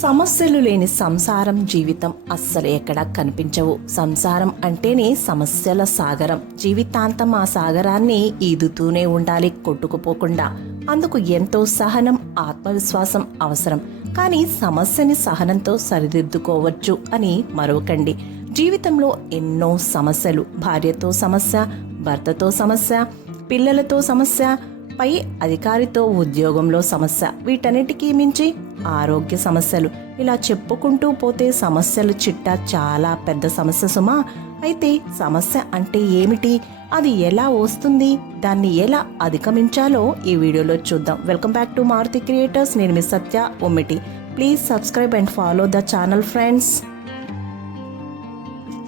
సమస్యలు లేని సంసారం జీవితం అస్సలు ఎక్కడా కనిపించవు. సంసారం అంటేనే సమస్యల సాగరం. జీవితాంతం ఆ సాగరాన్ని ఈదుతూనే ఉండాలి, కొట్టుకుపోకుండా. అందుకు ఎంతో సహనం, ఆత్మవిశ్వాసం అవసరం. కానీ సమస్యని సహనంతో సరిదిద్దుకోవచ్చు అని మరవకండి. జీవితంలో ఎన్నో సమస్యలు, భార్యతో సమస్య, భర్తతో సమస్య, పిల్లలతో సమస్య, పై అధికారితో ఉద్యోగంలో సమస్య, వీటన్నిటికీ మించి ఆరోగ్య సమస్యలు, ఇలా చెప్పుకుంటూ పోతే సమస్యలు చిట్టా చాలా పెద్ద సమస్య సుమా. అయితే సమస్య అంటే ఏమిటి, అది ఎలా వస్తుంది, దాన్ని ఎలా అధిగమించాలో ఈ వీడియోలో చూద్దాం. Welcome back to Maruti creators. నేను మీ Satya Ummiti. Please subscribe and follow the channel friends.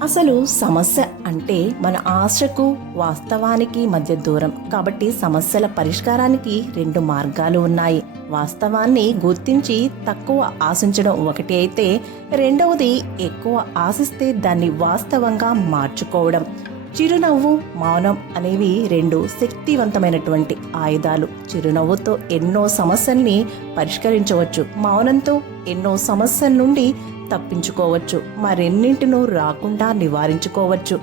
అసలు సమస్య అంటే మన ఆశకు వాస్తవానికి మధ్య దూరం. కాబట్టి సమస్యల పరిష్కారానికి రెండు మార్గాలు ఉన్నాయి. వాస్తవాన్ని గుర్తించి తక్కువ ఆశించడం ఒకటి అయితే, రెండవది ఎక్కువ ఆశిస్తే దాన్ని వాస్తవంగా మార్చుకోవడం. చిరునవ్వు, మౌనం అనేవి రెండు శక్తివంతమైనటువంటి ఆయుధాలు. చిరునవ్వుతో ఎన్నో సమస్యల్ని పరిష్కరించవచ్చు, మౌనంతో ఎన్నో సమస్యల నుండి తప్పించుకోవచ్చు, మరెన్నింటినూ రాకుండా నివారించుకోవచ్చు.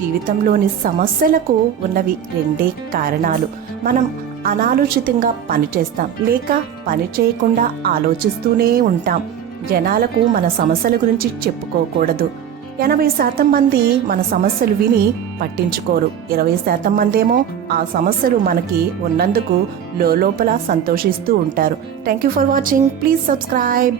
జీవితంలోని సమస్యలకు ఉన్నవి రెండే కారణాలు. మనం అనాలోచితంగా పనిచేస్తాం, లేక పని చేయకుండా ఆలోచిస్తూనే ఉంటాం. జనాలకు మన సమస్యల గురించి చెప్పుకోకూడదు. 80% మంది మన సమస్యలు విని పట్టించుకోరు. 20% మందేమో ఆ సమస్యలు మనకి ఉన్నందుకు లోపల సంతోషిస్తూ ఉంటారు. Thank you for watching. Please subscribe.